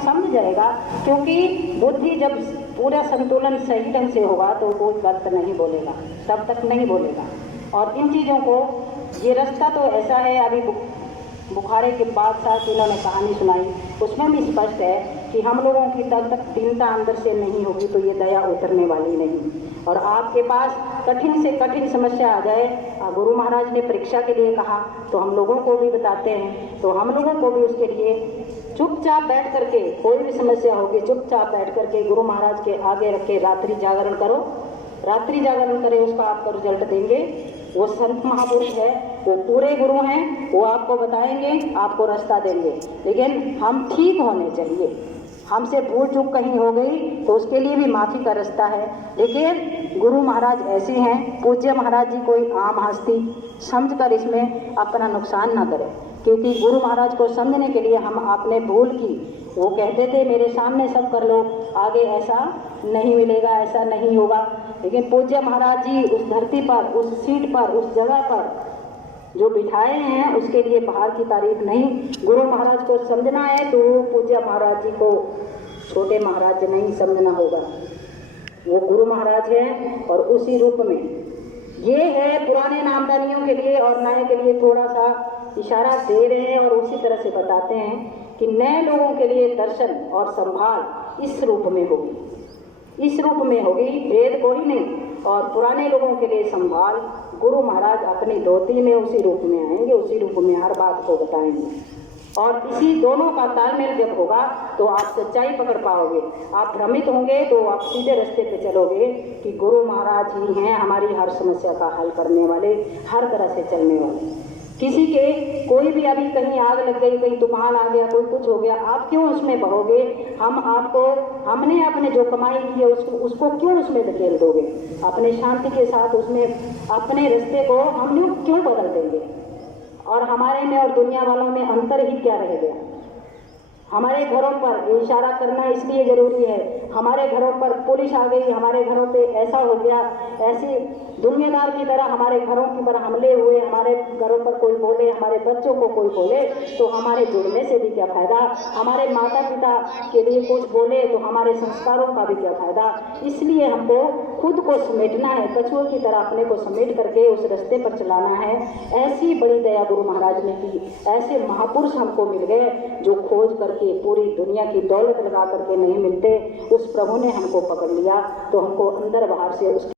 समझ जाएगा, क्योंकि बुद्धि जब पूरा संतुलन सही ढंग से होगा तो कोई गलत नहीं बोलेगा, तब तक नहीं बोलेगा। और इन चीज़ों को, ये रास्ता तो ऐसा है, अभी बुखारे के बादशाह की इन्होंने कहानी सुनाई, उसमें भी स्पष्ट है कि हम लोगों की तब तक दीनता अंदर से नहीं होगी तो ये दया उतरने वाली नहीं। और आपके पास कठिन से कठिन समस्या आ जाए, गुरु महाराज ने परीक्षा के लिए कहा तो हम लोगों को भी बताते हैं, तो हम लोगों को भी उसके लिए चुपचाप बैठ करके, कोई भी समस्या होगी चुपचाप बैठ करके गुरु महाराज के आगे रख के रात्रि जागरण करो, रात्रि जागरण करें, उसका आपको रिजल्ट देंगे। वो संत महापुरुष है, वो पूरे गुरु हैं, वो आपको बताएंगे, आपको रास्ता देंगे। लेकिन हम ठीक होने चाहिए, हमसे भूल चूक कहीं हो गई तो उसके लिए भी माफ़ी का रास्ता है। लेकिन गुरु महाराज ऐसे हैं, पूज्य महाराज जी कोई आम हस्ती समझकर इसमें अपना नुकसान ना करें, क्योंकि गुरु महाराज को समझने के लिए हम अपने भूल की, वो कहते थे मेरे सामने सब कर लो, आगे ऐसा नहीं मिलेगा, ऐसा नहीं होगा। लेकिन पूज्य महाराज जी उस धरती पर, उस सीट पर, उस जगह पर जो बिठाए हैं उसके लिए बाहर की तारीफ नहीं। गुरु महाराज को समझना है तो पूज्य महाराज जी को छोटे महाराज नहीं समझना होगा, वो गुरु महाराज हैं और उसी रूप में। ये है पुराने नामदानियों के लिए और नए के लिए थोड़ा सा इशारा दे रहे हैं और उसी तरह से बताते हैं कि नए लोगों के लिए दर्शन और संभाल इस रूप में होगी, इस रूप में होगी, भेद कोई नहीं। और पुराने लोगों के लिए संभाल गुरु महाराज अपनी धोती में उसी रूप में आएंगे, उसी रूप में हर बात को बताएंगे। और इसी दोनों का तालमेल जब होगा तो आप सच्चाई पकड़ पाओगे। आप भ्रमित होंगे तो आप सीधे रास्ते पे चलोगे कि गुरु महाराज ही हैं हमारी हर समस्या का हल करने वाले, हर तरह से चलने वाले। किसी के कोई भी अभी कहीं आग लग गई, कहीं तूफान आ गया, कोई कुछ हो गया, आप क्यों उसमें बहोगे? हमने अपने जो कमाई की है उसको क्यों उसमें धकेल दोगे? अपने शांति के साथ उसमें अपने रास्ते को हम लोग क्यों बदल देंगे? और हमारे में और दुनिया वालों में अंतर ही क्या रह गया? हमारे घरों पर इशारा करना इसलिए ज़रूरी है, हमारे घरों पर पुलिस आ गई, हमारे घरों पे ऐसा हो गया, ऐसी दुनियादार की तरह हमारे घरों की पर हमले हुए, हमारे घरों पर कोई बोले, हमारे बच्चों को कोई बोले तो हमारे जुड़ने से भी क्या फ़ायदा? हमारे माता पिता के लिए कुछ बोले तो हमारे संस्कारों का भी क्या फ़ायदा? इसलिए हमको खुद को समेटना है, कछुए की तरह अपने को समेट करके उस रास्ते पर चलाना है। ऐसी बड़ी दया गुरु महाराज ने की, ऐसे महापुरुष हमको मिल गए जो खोज करके पूरी दुनिया की दौलत लगा करके नहीं मिलते। उस प्रभु ने हमको पकड़ लिया तो हमको अंदर बाहर से